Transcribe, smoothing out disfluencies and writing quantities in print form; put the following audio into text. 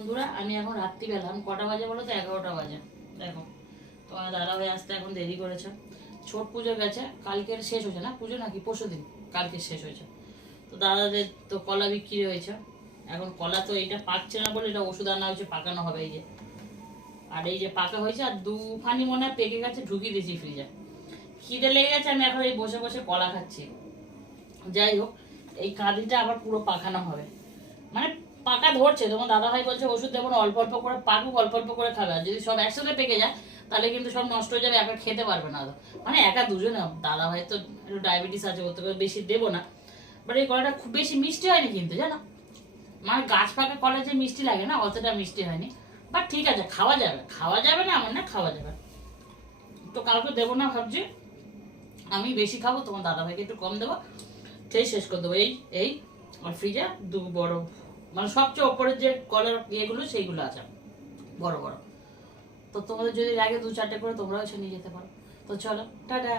বন্ধুরা আমি এখন রাত্রিবেলা কটা বাজে বলো তো? 11টা বাজে। দেখো তোমার দাদা ভাই আসতে এখন দেরি করেছে। ছোট পুজো গেছে, কালকের শেষ হয়েছে না পুজো, নাকি পরশু দিন কালকে শেষ হয়েছে। তো দাদাদের তো কলা বিক্রি হয়েছে। এখন কলা তো এইটা পাকছে না বলে এটা ওষুধ আনা হয়েছে, পাকানো হবে এই যে। আর এই যে পাকা হয়েছে আর দুখানি মনে হয় পেকে গেছে, ঢুকিয়ে দিয়েছি ফ্রিজে। খিদে লেগে গেছে, আমি এখন এই বসে বসে কলা খাচ্ছি। যাই হোক, এই কাঁদিটা আবার পুরো পাকানো হবে, মানে পাকা ধরছে। তোমার দাদা ভাই বলছে ওষুধ দেবো না, অল্প অল্প করে পাকুক, অল্প অল্প করে খাবে। আর যদি সব একসাথে পেকে যায় তাহলে কিন্তু সব নষ্ট হয়ে যাবে, একা খেতে পারবে না। মানে একা দুজনে, দাদা ভাই তো একটু ডায়াবেটিস আছে, ওর থেকে বেশি দেবো না। বাট এই কলাটা খুব বেশি মিষ্টি হয়নি কিন্তু, জানো, মানে গাছ পাকা কলা যে মিষ্টি লাগে না, অতটা মিষ্টি হয়নি। বাট ঠিক আছে, খাওয়া যাবে, খাওয়া যাবে না এমন না, খাওয়া যাবে। তো কাউকে দেবো না ভাবছি, আমি বেশি খাবো, তোমার দাদা ভাইকে একটু কম দেবো, সেই শেষ করে দেবো। এই এই আর ফ্রিজে দু বড়, মানে সবচেয়ে ওপরের যে কলার ইয়েগুলো সেইগুলো আছে বড় বড়। তো তোমাদের যদি লাগে 2-4টে করে তোমরাও এসে নিয়ে যেতে পারো। তো চলো, টাটা।